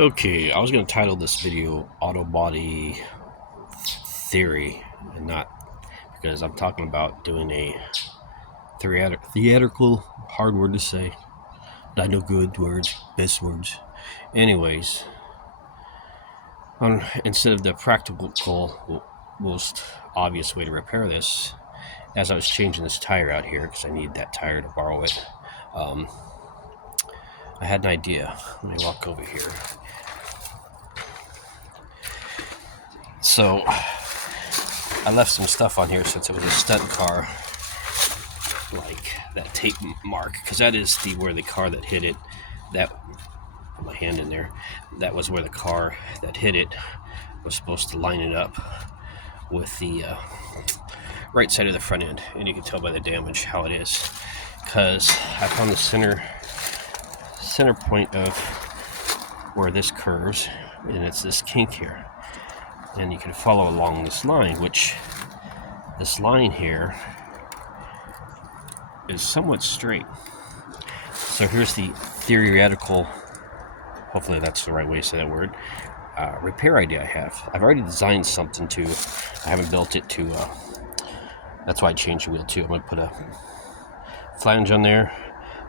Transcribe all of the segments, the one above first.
Okay, I was going to title this video Auto Body Theory, and not because I'm talking about doing a theatrical, hard word to say, not no good words, best words. Anyways, instead of the practical, most obvious way to repair this, as I was changing this tire out here, because I need that tire to borrow it, I had an idea. Let me walk over here. So, I left some stuff on here since it was a stunt car, like that tape mark, because that is where the car that hit it, that, put my hand in there, that was where the car that hit it was supposed to line it up with the right side of the front end, and you can tell by the damage how it is, because I found the center point of where this curves, and it's this kink here, and you can follow along this line, which this line here is somewhat straight. So here's the theoretical, hopefully that's the right way to say that word, repair idea I have. I've already designed something I haven't built it to, that's why I changed the wheel too. I'm going to put a flange on there,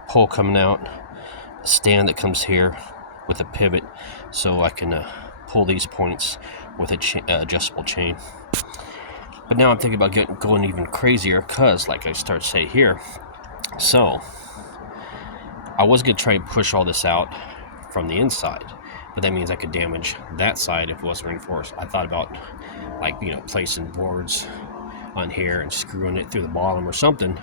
pole coming out, a stand that comes here with a pivot, so I can pull these points with a adjustable chain. But now I'm thinking about going even crazier, because like I start to say here, so I was going to try and push all this out from the inside, but that means I could damage that side if it wasn't reinforced. I thought about, like, placing boards on here and screwing it through the bottom or something,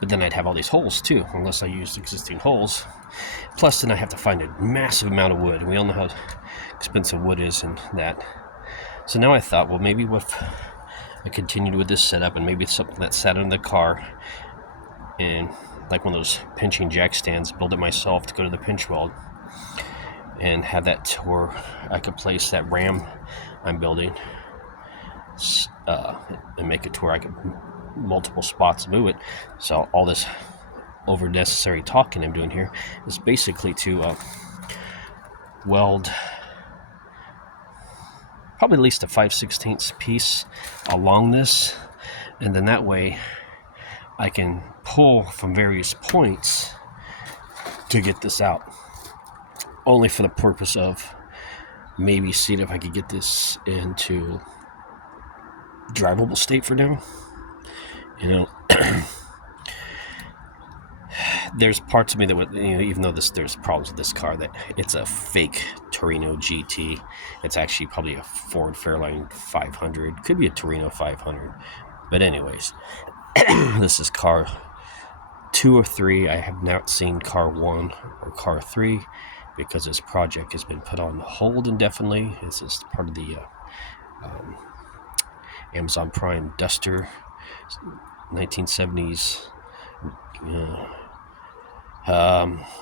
but then I'd have all these holes too, unless I used existing holes. Plus then I have to find a massive amount of wood, and we all know how expensive wood is and that. So now I thought, well, maybe if I continued with this setup, and maybe it's something that sat in the car, and like one of those pinching jack stands, build it myself to go to the pinch weld, and have that to where I could place that ram I'm building, and make it to where I could multiple spots move it. So all this over necessary talking I'm doing here is basically to weld probably at least a 5/16 piece along this, and then that way I can pull from various points to get this out, only for the purpose of maybe seeing if I could get this into drivable state for now. There's parts of me that would, even though there's problems with this car, that it's a fake Torino GT. It's actually probably a Ford Fairlane 500, could be a Torino 500. But anyways, this is car 2 or 3. I have not seen car 1 or car 3 because this project has been put on hold indefinitely. This is part of the Amazon Prime Duster 1970s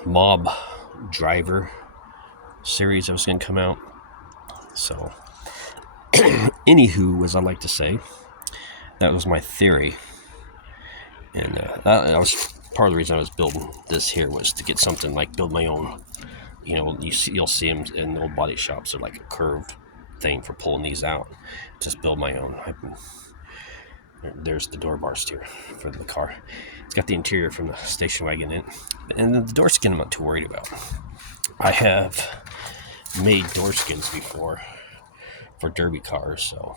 mob driver series that was going to come out. So anywho, as I like to say, that was my theory, and that was part of the reason I was building this here, was to get something like build my own. You'll see them in the old body shops. They're like a curved thing for pulling these out. Just build my own. There's the door bar steer for the car. It's got the interior from the station wagon in it, and the door skin I'm not too worried about. I have made door skins before for derby cars, so,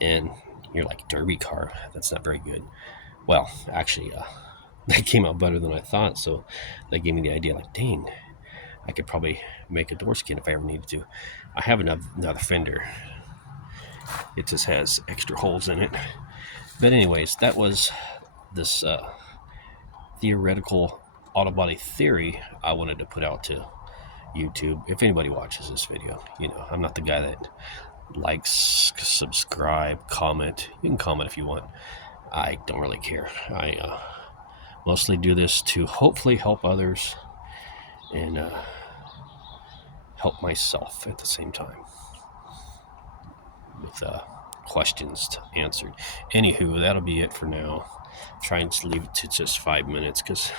and you're like, derby car? That's not very good. Well, actually, that came out better than I thought, so that gave me the idea, like, dang, I could probably make a door skin if I ever needed to. I have another fender. It just has extra holes in it. But anyways, that was this theoretical auto body theory I wanted to put out to YouTube. If anybody watches this video, I'm not the guy that likes, subscribe, comment. You can comment if you want. I don't really care. I mostly do this to hopefully help others and help myself at the same time with questions answered. Anywho, that'll be it for now. I'm trying to leave it to just 5 minutes because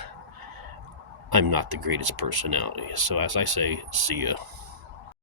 I'm not the greatest personality. So as I say, see ya.